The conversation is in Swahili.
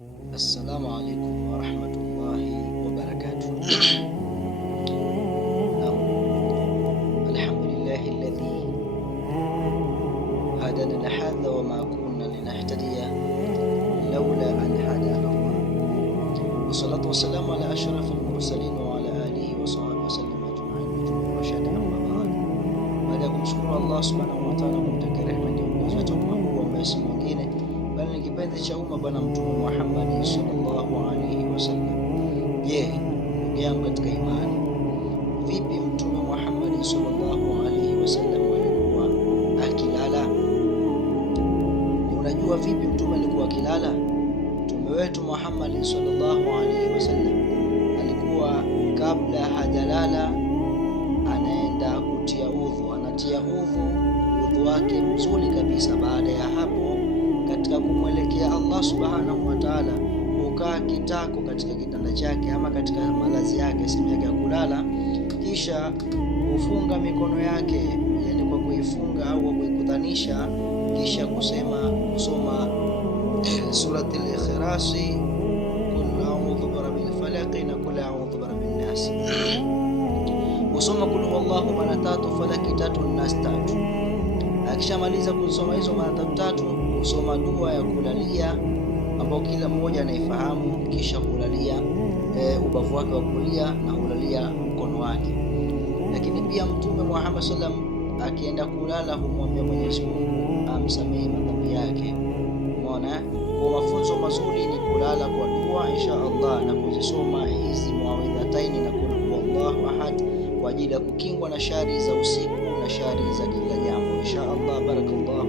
Assalamu alaikum warahmatullahi wabarakatuh. Alhamdulillahi alladhi hadana lahadha wa ma kunna linahtadiya laula an hadana Allah. Wassalatu wassalamu ala ashrafil mursalin wa ala alihi wa sahbihi wasallam ajma'in. Amma ba'd. Baada ya kumshukuru Allah subhanahu wa ta'ala, kumtakia rehema na uongozi wetu mkuu ambaye si mwingine bali ni kipenzi cha umma Bwana Mtume Muhammad sallallahu alaihi wasallam. Je, ndugu yangu katika imani, vipi Mtume Muhammad sallallahu alaihi wasallam alikuwa akilala? Unajua vipi Mtume alikuwa akilala? Mtume wetu Muhammad sallallahu alaihi wasallam alikuwa kabla hajalala anaenda kutia udhu, anatia udhu wake mzuri kabisa. Baada ya hapo, katika kumwelekea Allah subhanahu wa ta'ala, hukaa kitako katika kitanda chake ama katika malazi yake, sehemu yake ya kulala, kisha hufunga mikono yake, yani kwa kuifunga au kwa kuikutanisha, kisha kusoma suratul Ikhlas, kul a'udhu birabbil falaq na kul a'udhu birabbin nas. Kusoma kul huwallahu mara tatu, falaki tatu, nas tatu. Akishamaliza kusoma hizo mara tatu, kusoma dua ya kulalia ambao kila mmoja anaifahamu, kisha kulalia ubavu wake wa kulia na kulalia mkono wake. Lakini pia Mtume Muhammad sallam akienda kulala humwambia Mwenyezi Mungu amsamehe madhambi yake. Umeona, kwa mafunzo mazuri ni kulala kwa dua insha Allah na kuzisoma hizi muawidhataini na kul huwallahu ahad kwa ajili ya kukingwa na shari za usiku na shari za kila jambo insha Allah. Barakallahu